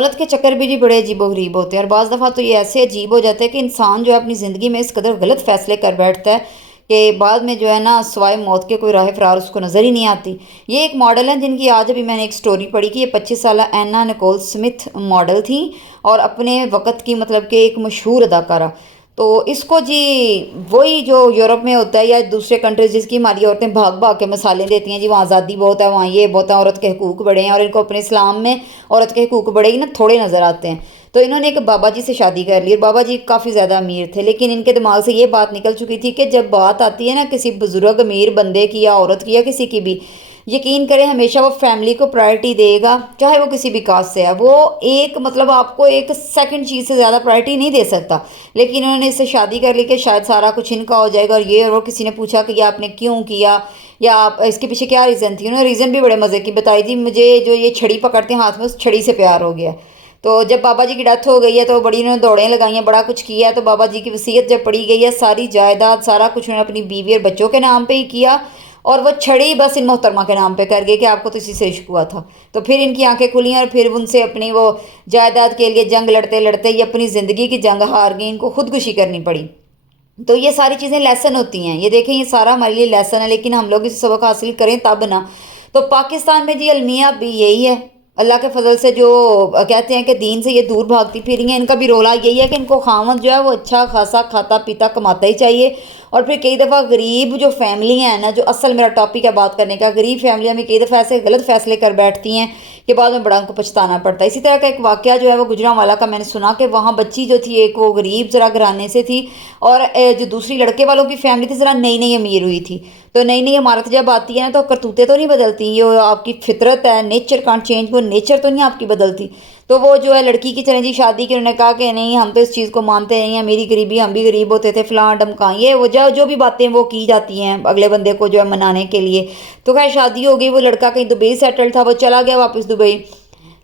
دولت کے چکر بھی جی بڑے عجیب و غریب ہوتے ہیں، اور بعض دفعہ تو یہ ایسے عجیب ہو جاتا ہے کہ انسان جو ہے اپنی زندگی میں اس قدر غلط فیصلے کر بیٹھتا ہے کہ بعد میں جو ہے نا سوائے موت کے کوئی راہ فرار اس کو نظر ہی نہیں آتی۔ یہ ایک ماڈل ہے جن کی آج ابھی میں نے ایک سٹوری پڑھی کہ یہ 25 سالہ اینا نکول سمتھ ماڈل تھیں، اور اپنے وقت کی مطلب کہ ایک مشہور اداکارہ۔ تو اس کو جی وہی جو یورپ میں ہوتا ہے یا دوسرے کنٹریز جس کی ہماری عورتیں بھاگ بھاگ کے مثالیں دیتی ہیں، جی وہاں آزادی بہت ہے، وہاں یہ بہت ہے، عورت کے حقوق بڑے ہیں، اور ان کو اپنے اسلام میں عورت کے حقوق بڑے ہی نا تھوڑے نظر آتے ہیں۔ تو انہوں نے ایک بابا جی سے شادی کر لی، اور بابا جی کافی زیادہ امیر تھے، لیکن ان کے دماغ سے یہ بات نکل چکی تھی کہ جب بات آتی ہے نا کسی بزرگ امیر بندے کی یا عورت کی یا کسی کی بھی، یقین کریں ہمیشہ وہ فیملی کو پرائرٹی دے گا، چاہے وہ کسی بھی کاسٹ سے ہے۔ وہ ایک مطلب آپ کو ایک سیکنڈ چیز سے زیادہ پرائرٹی نہیں دے سکتا، لیکن انہوں نے اس سے شادی کر لی کہ شاید سارا کچھ ان کا ہو جائے گا، اور یہ، اور وہ کسی نے پوچھا کہ یہ آپ نے کیوں کیا یا آپ اس کے پیچھے کیا ریزن تھی، انہوں نے ریزن بھی بڑے مزے کی بتائی تھی، مجھے جو یہ چھڑی پکڑتے ہیں ہاتھ میں اس چھڑی سے پیار ہو گیا۔ تو جب بابا جی کی ڈیتھ ہو گئی ہے تو بڑی انہوں نے دوڑیں لگائی ہیں، بڑا کچھ کیا ہے، تو بابا جی کی وصیت جب پڑھی گئی ہے ساری جائیداد سارا کچھ انہوں نے اپنی بیوی اور بچوں کے نام پہ ہی کیا، اور وہ چھڑی بس ان محترمہ کے نام پہ کر گئے کہ آپ کو تو اسی سے عشق ہوا تھا۔ تو پھر ان کی آنکھیں کھلیں اور پھر ان سے اپنی وہ جائیداد کے لیے جنگ لڑتے لڑتے یہ اپنی زندگی کی جنگ ہار گئی، ان کو خودکشی کرنی پڑی۔ تو یہ ساری چیزیں لیسن ہوتی ہیں، یہ دیکھیں یہ سارا ہمارے لیے لیسن ہے، لیکن ہم لوگ اس سبق حاصل کریں تب نہ۔ تو پاکستان میں جی المیہ بھی یہی ہے، اللہ کے فضل سے جو کہتے ہیں کہ دین سے یہ دور بھاگتی پھر رہی ہیں، ان کا بھی رولا یہی ہے کہ ان کو خاوند جو ہے وہ اچھا خاصا کھاتا پیتا کماتا ہی چاہیے، اور پھر کئی دفعہ غریب جو فیملی ہیں نا، جو اصل میرا ٹاپک ہے بات کرنے کا، غریب فیملیاں میں کئی دفعہ ایسے غلط فیصلے کر بیٹھتی ہیں کہ بعد میں بڑا ان کو پچھتانا پڑتا ہے۔ اسی طرح کا ایک واقعہ جو ہے وہ گجرانوالہ کا میں نے سنا کہ وہاں بچی جو تھی ایک وہ غریب ذرا گھرانے سے تھی، اور جو دوسری لڑکے والوں کی فیملی تھی ذرا نئی نئی امیر ہوئی تھی۔ تو نئی نئی عمارت جب آتی ہے نا تو کرتوتیں تو نہیں بدلتی، یہ آپ کی فطرت ہے، نیچر کانٹ چینج، وہ نیچر تو نہیں آپ کی بدلتی۔ تو وہ جو ہے لڑکی کی چلیں جی شادی کی، انہوں نے کہا کہ نہیں ہم تو اس چیز کو مانتے نہیں ہیں، میری غریبی ہم بھی غریب ہوتے تھے، فلاں ڈمکاں، یہ وہ جو بھی باتیں وہ کی جاتی ہیں اگلے بندے کو جو ہے منانے کے لیے۔ تو خیر شادی ہو گئی، وہ لڑکا کہیں دبئی سیٹل تھا، وہ چلا گیا واپس دبئی۔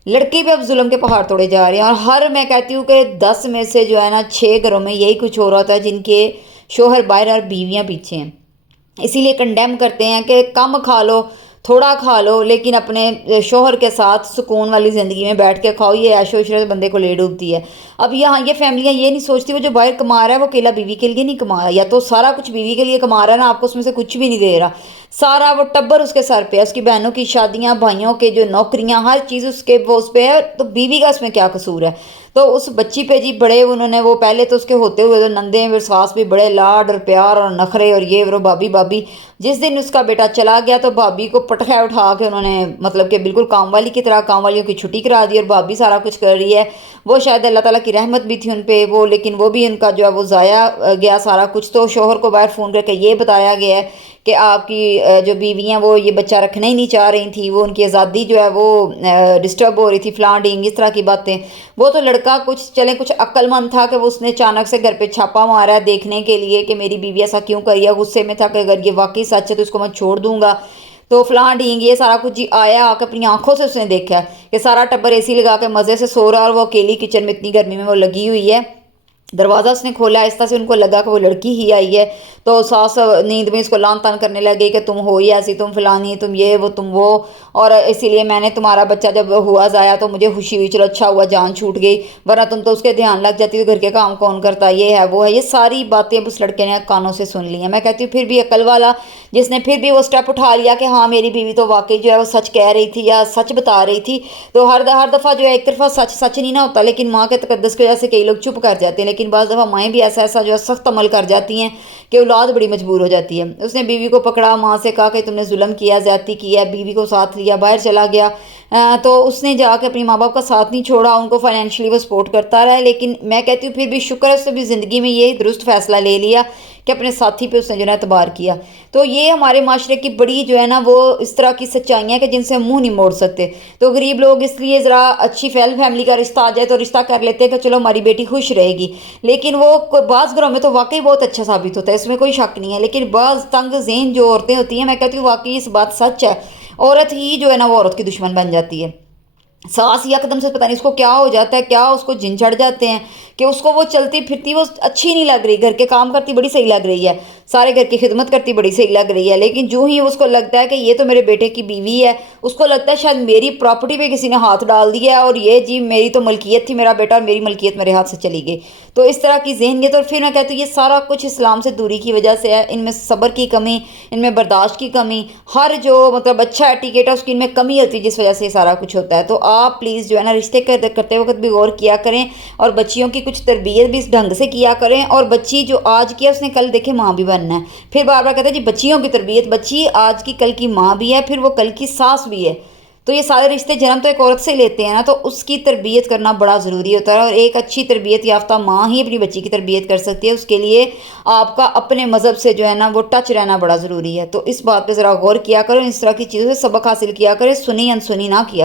لڑکی پہ اب ظلم کے پہاڑ توڑے جا رہے ہیں، اور ہر میں کہتی ہوں کہ 10 میں سے جو ہے نا 6 گھروں میں یہی کچھ ہو رہا ہوتا ہے جن کے شوہر باہر اور بیویاں پیچھے ہیں۔ اسی لیے کنڈیم کرتے ہیں کہ کم کھا لو، تھوڑا کھا لو، لیکن اپنے شوہر کے ساتھ سکون والی زندگی میں بیٹھ کے کھاؤ، یہ عیش و عشرت بندے کو لے ڈوبتی ہے۔ اب یہاں یہ فیملیاں یہ نہیں سوچتی وہ جو باہر کما رہا ہے وہ اکیلا بیوی کے لیے نہیں کما رہا، یا تو سارا کچھ بیوی کے لیے کما رہا ہے نا، آپ کو اس میں سے کچھ بھی نہیں دے رہا، سارا وہ ٹبر اس کے سر پہ ہے، اس کی بہنوں کی شادیاں، بھائیوں کے جو نوکریاں، ہر چیز اس کے وہ اس پہ ہے، تو بیوی کا اس میں کیا قصور ہے؟ تو اس بچی پہ جی بڑے انہوں نے وہ پہلے تو اس کے ہوتے ہوئے تو نندے اور ساس بھی بڑے لاڈ اور پیار اور نخرے اور یہ وہ بھابی بھابی۔ جس دن اس کا بیٹا چلا گیا تو بھابی کو پٹخے اٹھا کے انہوں نے مطلب کہ بالکل کام والی کی طرح کام والیوں کی چھٹی کرا دی، اور بھابی سارا کچھ کر رہی ہے۔ وہ شاید اللہ تعالیٰ کی رحمت بھی تھی ان پہ، وہ لیکن وہ بھی ان کا جو ہے وہ ضائع گیا سارا کچھ۔ تو شوہر کو باہر فون کر کے یہ بتایا گیا ہے کہ آپ کی جو بیوی ہیں وہ یہ بچہ رکھنا ہی نہیں چاہ رہی تھیں، وہ ان کی آزادی جو ہے وہ ڈسٹرب ہو رہی تھی، فلاں ڈینگ اس طرح کی باتیں۔ وہ تو لڑکا کچھ چلے کچھ عقل مند تھا کہ وہ اس نے اچانک سے گھر پہ چھاپا مارا ہے دیکھنے کے لیے کہ میری بیوی ایسا کیوں کری ہے، غصے میں تھا کہ اگر یہ واقعی سچ ہے تو اس کو میں چھوڑ دوں گا، تو فلاں ڈینگ یہ سارا کچھ جی آیا آ کے اپنی آنکھوں سے اس نے دیکھا ہے کہ سارا ٹبر اے سی لگا کے مزے سے سو رہا ہے، اور وہ اکیلی کچن میں اتنی گرمی میں وہ لگی ہوئی ہے۔ دروازہ اس نے کھولا، آہستہ سے ان کو لگا کہ وہ لڑکی ہی آئی ہے، تو ساس نیند میں اس کو لان تان کرنے لگی کہ تم ہو ہی ایسی، تم فلانی، تم یہ وہ تم وہ، اور اسی لیے میں نے تمہارا بچہ جب ہوا ضائع تو مجھے خوشی ہوئی، چلو اچھا ہوا جان چھوٹ گئی، ورنہ تم تو اس کے دھیان لگ جاتی تو گھر کے کام کون کرتا، یہ ہے وہ ہے۔ یہ ساری باتیں اب اس لڑکے نے کانوں سے سن لی ہیں۔ میں کہتی ہوں پھر بھی عقل والا جس نے پھر بھی وہ سٹیپ اٹھا لیا کہ ہاں میری بیوی تو واقعی جو ہے وہ سچ کہہ رہی تھی یا سچ بتا رہی تھی، تو ہر دفعہ جو ہے ایک طرفہ سچ سچ نہیں نہ ہوتا، لیکن ماں کے تقدس کی وجہ سے کئی لوگ چپ کر جاتے ہیں، لیکن بعض دفعہ مائیں بھی ایسا جو ہے سخت عمل کر جاتی ہیں کہ اولاد بڑی مجبور ہو جاتی ہے۔ اس نے بیوی کو پکڑا، ماں سے کہا کہ تم نے ظلم کیا، زیادتی کی ہے، بیوی کو ساتھ لیا، باہر چلا گیا، تو اس نے جا کے اپنی ماں باپ کا ساتھ نہیں چھوڑا، ان کو فائنینشلی وہ سپورٹ کرتا رہا ہے، لیکن میں کہتی ہوں پھر بھی شکر ہے اس نے بھی زندگی میں یہ درست فیصلہ لے لیا کہ اپنے ساتھی پہ اس نے جو ہے اعتبار کیا۔ تو یہ ہمارے معاشرے کی بڑی جو ہے نا وہ اس طرح کی سچائیاں کہ جن سے منہ نہیں موڑ سکتے۔ تو غریب لوگ اس لیے ذرا اچھی فیملی کا رشتہ آ جائے تو رشتہ کر لیتے ہیں کہ چلو ہماری بیٹی خوش رہے گی، لیکن وہ بعض گھروں میں تو واقعی بہت اچھا ثابت ہوتا ہے، اس میں کوئی شک نہیں ہے، لیکن بعض تنگ ذہن جو عورتیں ہوتی ہیں، میں کہتی ہوں واقعی اس بات سچ ہے، عورت ہی جو ہے نا وہ عورت کی دشمن بن جاتی ہے۔ ساس یکدم سے پتہ نہیں اس کو کیا ہو جاتا ہے، کیا اس کو جن چڑھ جاتے ہیں کہ اس کو وہ چلتی پھرتی وہ اچھی نہیں لگ رہی، گھر کے کام کرتی بڑی صحیح لگ رہی ہے، سارے گھر کی خدمت کرتی بڑی صحیح لگ رہی ہے، لیکن جو ہی اس کو لگتا ہے کہ یہ تو میرے بیٹے کی بیوی ہے، اس کو لگتا ہے شاید میری پراپرٹی پہ کسی نے ہاتھ ڈال دیا ہے اور یہ جی میری تو ملکیت تھی میرا بیٹا اور میری ملکیت میرے ہاتھ سے چلی گئی۔ تو اس طرح کی ذہنیت، اور پھر میں کہتی ہوں یہ سارا کچھ اسلام سے دوری کی وجہ سے ہے، ان میں صبر کی کمی، ان میں برداشت کی کمی، ہر جو مطلب اچھا ایٹیکیٹ ہے اس کی ان میں کمی ہوتی ہے، جس وجہ سے یہ سارا کچھ ہوتا ہے۔ تو آپ پلیز جو ہے نا رشتے کرتے وقت بھی غور کیا کریں، اور بچیوں کی کچھ تربیت بھی اس ڈھنگ سے کیا کریں، اور بچی جو آج کی ہے اس نے کل دیکھے ماں بھی بننا ہے۔ پھر بار بار کہتے ہیں جی بچیوں کی تربیت، بچی آج کی کل کی ماں بھی ہے، پھر وہ کل کی ساس بھی ہے۔ تو یہ سارے رشتے جنم تو ایک عورت سے لیتے ہیں نا، تو اس کی تربیت کرنا بڑا ضروری ہوتا ہے، اور ایک اچھی تربیت یافتہ ماں ہی اپنی بچی کی تربیت کر سکتی ہے۔ اس کے لیے آپ کا اپنے مذہب سے جو ہے نا وہ ٹچ رہنا بڑا ضروری ہے۔ تو اس بات پہ ذرا غور کیا کرو، اس طرح کی چیزوں سے سبق حاصل کیا کرے، سنی انسنی نہ کیا